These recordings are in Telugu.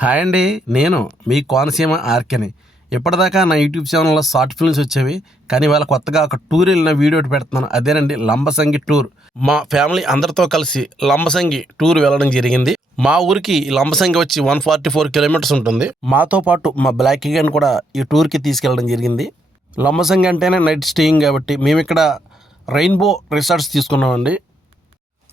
హాయ్ అండి, నేను మీ కోనసీమ ఆర్కెని. ఇప్పటిదాకా నా యూట్యూబ్ ఛానల్లో షార్ట్ ఫిల్మ్స్ వచ్చేవి, కానీ వాళ్ళ కొత్తగా ఒక టూర్ వెళ్ళిన వీడియో పెడుతున్నాను. అదేనండి లంబసింగి టూర్. మా ఫ్యామిలీ అందరితో కలిసి లంబసింగి టూర్ వెళ్ళడం జరిగింది. మా ఊరికి లంబసింగి వచ్చి 144 కిలోమీటర్స్ ఉంటుంది. మాతో పాటు మా బ్లాక్ గన్ కూడా ఈ టూర్కి తీసుకెళ్ళడం జరిగింది. లంబసింగి అంటేనే నైట్ స్టేయింగ్ కాబట్టి మేము ఇక్కడ రెయిన్బో రిసార్ట్స్ తీసుకున్నామండి.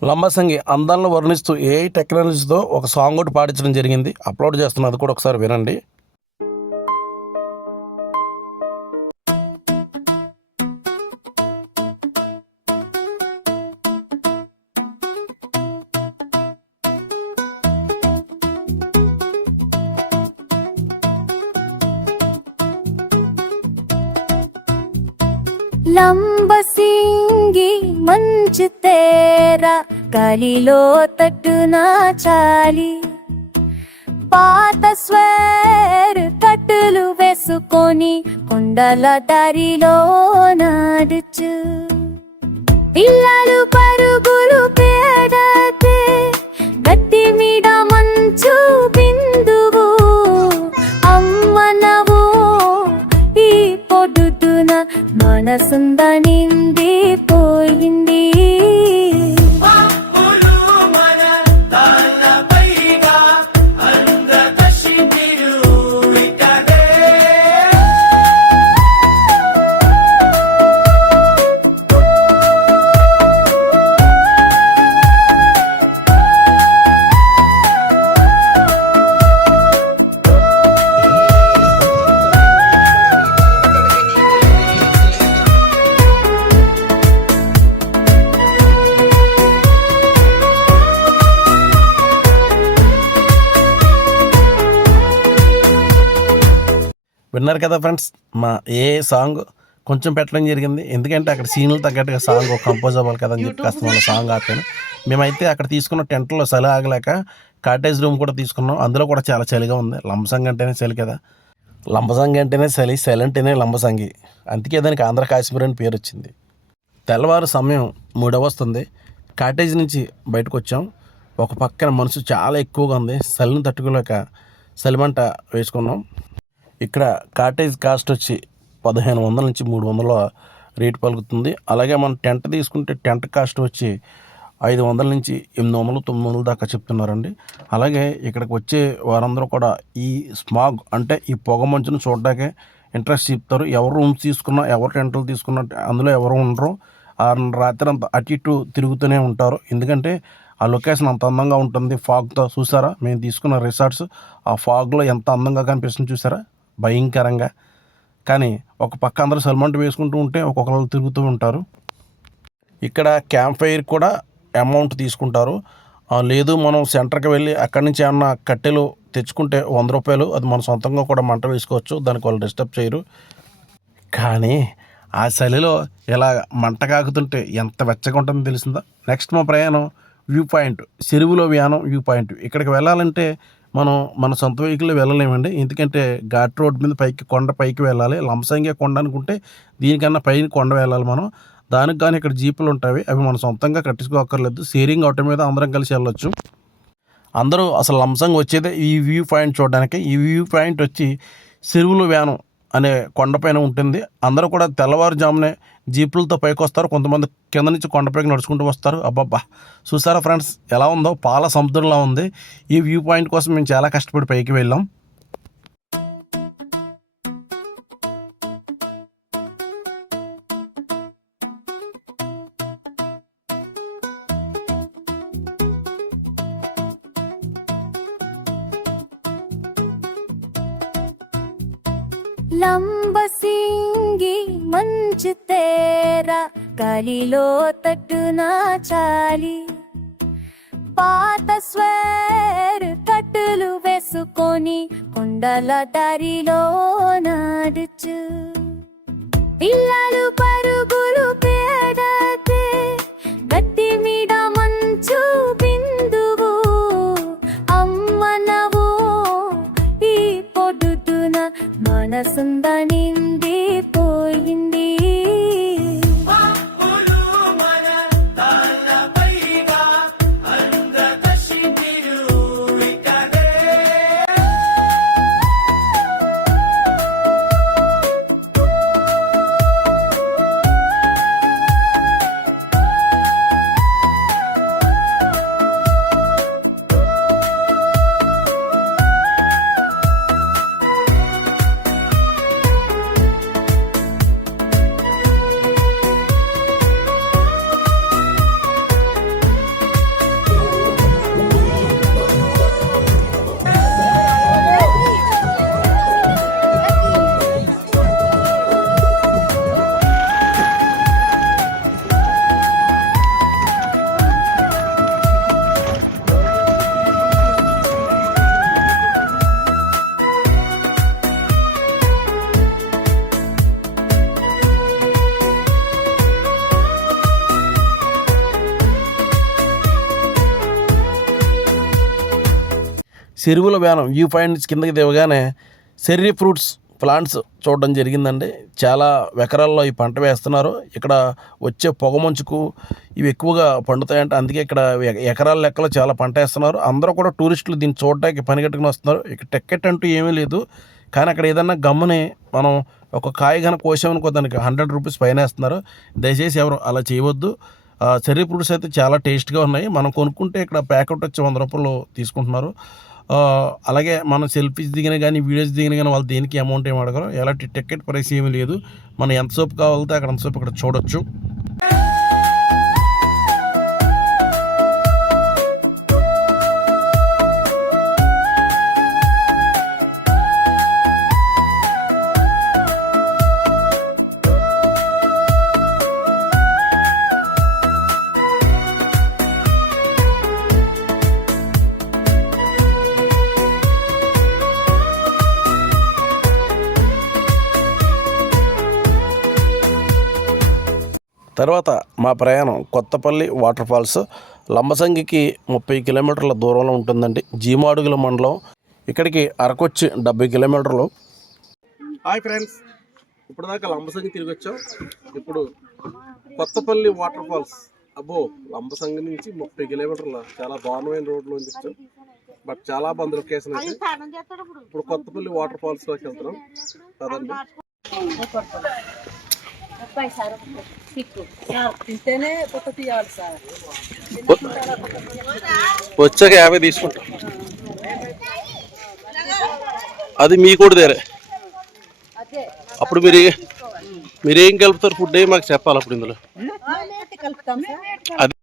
లంబసింగి అందాలను వర్ణిస్తూ ఏఐ టెక్నాలజీతో ఒక సాంగ్ ఒకటి పాడించడం జరిగింది. అప్లోడ్ చేస్తున్నా, అది కూడా ఒకసారి వినండి. లంబసింగి మంచు తేరా గాలిలో తట్టున చాలి, పాత స్వేర్ కట్టులు వేసుకొని కొండల దారిలో నడుచు, పిల్లలు పరుగులు పేడతే గట్టి మీద మంచు బిందువు, అమ్మనవు ఈ పొడుతున మనసుంద నిండిపోయింది. విన్నారు కదా ఫ్రెండ్స్, మా ఏ సాంగ్ కొంచెం పెట్టడం జరిగింది. ఎందుకంటే అక్కడ సీన్లు తగ్గట్టుగా సాంగ్ కంపోజ్ అవ్వాలి కదా అని చెప్పి కాస్త మన సాంగ్ ఆపాను. మేమైతే అక్కడ తీసుకున్న టెంట్లో చలి ఆగలేక కాటేజ్ రూమ్ కూడా తీసుకున్నాం. అందులో కూడా చాలా చలిగా ఉంది. లంబసింగి అంటేనే చలి కదా, లంబసింగి అంటేనే చలి, చలి అంటేనే లంబసింగి, అందుకే దానికి ఆంధ్ర కాశ్మీర్ అని పేరు వచ్చింది. తెల్లవారు సమయం 3 వస్తుంది. కాటేజ్ నుంచి బయటకు వచ్చాం. ఒక పక్కన మనసు చాలా ఎక్కువగా ఉంది. చలిని తట్టుకోలేక చలిమంట వేసుకున్నాం. ఇక్కడ కాటేజ్ కాస్ట్ వచ్చి 1500 నుంచి 300 రేటు పలుకుతుంది. అలాగే మనం టెంట్ తీసుకుంటే టెంట్ కాస్ట్ వచ్చి 500 నుంచి 800, 900 దాకా చెప్తున్నారండి. అలాగే ఇక్కడికి వచ్చే వారందరూ కూడా ఈ స్మాగ్ అంటే ఈ పొగ మంచును చూడడానికే ఇంట్రెస్ట్ చూపుతారు. ఎవరు రూమ్స్ తీసుకున్నా, ఎవరు టెంట్లు తీసుకున్నా అందులో ఎవరు ఉండరు. ఆ రాత్రి అంతా అటు ఇటు తిరుగుతూనే ఉంటారు. ఎందుకంటే ఆ లొకేషన్ అంత అందంగా ఉంటుంది. ఫాగ్తో చూసారా, మేము తీసుకున్న రిసార్ట్స్ ఆ ఫాగ్లో ఎంత అందంగా కనిపిస్తుంది చూసారా, భయంకరంగా. కానీ ఒక పక్క అందరూ సల్మంట వేసుకుంటూ ఉంటే ఒక్కొక్కరు తిరుగుతూ ఉంటారు. ఇక్కడ క్యాంప్ ఫైర్ కూడా అమౌంట్ తీసుకుంటారు. లేదు మనం సెంటర్కి వెళ్ళి అక్కడి నుంచి ఏమన్నా కట్టెలు తెచ్చుకుంటే 100 రూపాయలు, అది మన సొంతంగా కూడా మంట వేసుకోవచ్చు. దానికి వాళ్ళు డిస్టర్బ్ చేయరు. కానీ ఆ చలిలో ఇలా మంట కాకుతుంటే ఎంత వెచ్చగా ఉంటుందో తెలిసిందా. నెక్స్ట్ మా ప్రయాణం వ్యూ పాయింట్, చెరువులో వ్యానం వ్యూ పాయింట్. ఇక్కడికి వెళ్ళాలంటే మనం మన సొంత వెహికల్లో వెళ్ళలేమండి. ఎందుకంటే ఘాట్ రోడ్ మీద కొండ పైకి వెళ్ళాలి. లంబసింగి కొండ అనుకుంటే దీనికన్నా పైన కొండ వెళ్ళాలి మనం. దానికి కానీ ఇక్కడ జీపులు ఉంటాయి, అవి మనం సొంతంగా కట్టించుకోక్కర్లేదు. షేరింగ్ ఆటో మీద అందరం కలిసి వెళ్ళొచ్చు. అందరూ అసలు లంబసింగి వచ్చేదే ఈ వ్యూ పాయింట్ చూడడానికి. ఈ వ్యూ పాయింట్ వచ్చి చెరువులో వ్యానం అనే కొండపైన ఉంటుంది. అందరూ కూడా తెల్లవారుజామునే జీపులతో పైకి వస్తారు. కొంతమంది కింద నుంచి కొండపైకి నడుచుకుంటూ వస్తారు. అబ్బబ్బా, చూసారా ఫ్రెండ్స్ ఎలా ఉందో, పాల సముద్రంలా ఉంది. ఈ వ్యూ పాయింట్ కోసం మేము చాలా కష్టపడి పైకి వెళ్ళాం. లంబసింగి మంచు తేరా గాలిలో తట్టున చాలి, పాత స్వేర్ కట్టులు వేసుకొని కొండల దారిలో నడుచు, పిల్లలు పరుగులు పేడతే గట్టి మీద మంచు బిందువు, అమ్మనవు ఈ పొడుతున మనసుంద నిండిపోయింది. చెరువుల వ్యానం వ్యూ పాయింట్స్ కిందకి దిగగానే చెర్రీ ఫ్రూట్స్ ప్లాంట్స్ చూడడం జరిగిందండి. చాలా ఎకరాల్లో ఈ పంట వేస్తున్నారు. ఇక్కడ వచ్చే పొగమంచుకు ఇవి ఎక్కువగా పండుతాయంటే అందుకే ఇక్కడ ఎకరాల లెక్కలో చాలా పంట వేస్తున్నారు. అందరూ కూడా టూరిస్టులు దీన్ని చూడడానికి పనిగట్టుకుని వస్తున్నారు. ఇక్కడ టికెట్ అంటూ ఏమీ లేదు. కానీ అక్కడ ఏదన్నా గమ్ముని మనం ఒక కాయ కనుక కోసామనుకో దానికి 100 రూపీస్ పైన వేస్తున్నారు. దయచేసి ఎవరు అలా చేయవద్దు. చెర్రీ ఫ్రూట్స్ అయితే చాలా టేస్ట్గా ఉన్నాయి. మనం కొనుక్కుంటే ఇక్కడ ప్యాకెట్ వచ్చి 100 రూపాయలు తీసుకుంటున్నారు. అలాగే మనం సెల్ఫీస్ దిగిన కానీ వీడియోస్ దిగిన కానీ వాళ్ళు దేనికి అమౌంట్ ఏమి అడగరు. ఎలాంటి టికెట్ ప్రైస్ ఏమీ లేదు. మనం ఎంత సోపు కావాలితే అక్కడ అంతసేపు ఇక్కడ చూడొచ్చు. తర్వాత మా ప్రయాణం కొత్తపల్లి వాటర్ ఫాల్స్ లంబసంగికి 30 కిలోమీటర్ల దూరంలో ఉంటుందండి. జీమాడుగుల మండలం. ఇక్కడికి అరకొచ్చి 70 కిలోమీటర్లు. హాయ్ ఫ్రెండ్స్, ఇప్పుడు దాకా లంబసంగి తిరిగి వచ్చాం. ఇప్పుడు కొత్తపల్లి వాటర్ ఫాల్స్. అబ్బో, లంబసంగి నుంచి 30 కిలోమీటర్ల చాలా దారుణమైన రోడ్లో వచ్చాం. బట్ చాలా బాగుంది లొకేషన్ అయితే. ఇప్పుడు కొత్తపల్లి వాటర్ ఫాల్స్లోకి వెళ్తున్నాం కదండి. వచ్చాక 50 తీసుకుంటాం. అది మీ కూడా దేరే. అప్పుడు మీరేం కలుపుతారు ఫుడ్ అయ్యి మాకు చెప్పాలి. అప్పుడు ఇందులో అది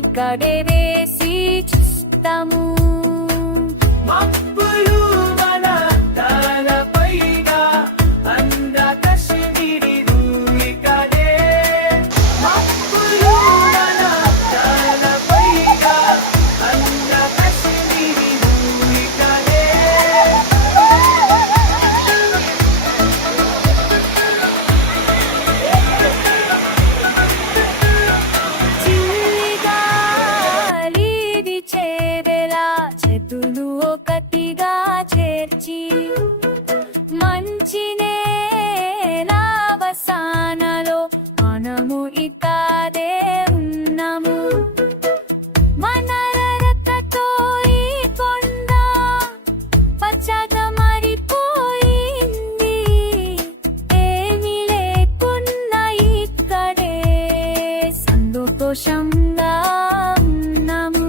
ఇక్కడే వేసి చూస్తాము. ఒకటిగా చేర్చి మంచినే లావసానలో మనము ఇక్కడే ఉన్నాము. మన రకతో ఈ కొండ పచ్చగా మారిపోయింది. ఏమీ లేకున్నా ఇక్కడే సంతోషంగా ఉన్నాము.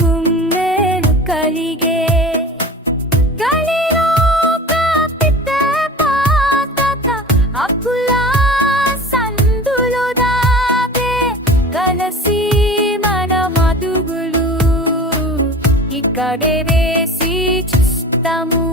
గుమ్మెలు కలిగే గలిలో కాపితే పాత అప్పుల సందులో దాగే కలసి మన మదుగులు ఇక్కడే వేసి చూస్తాము.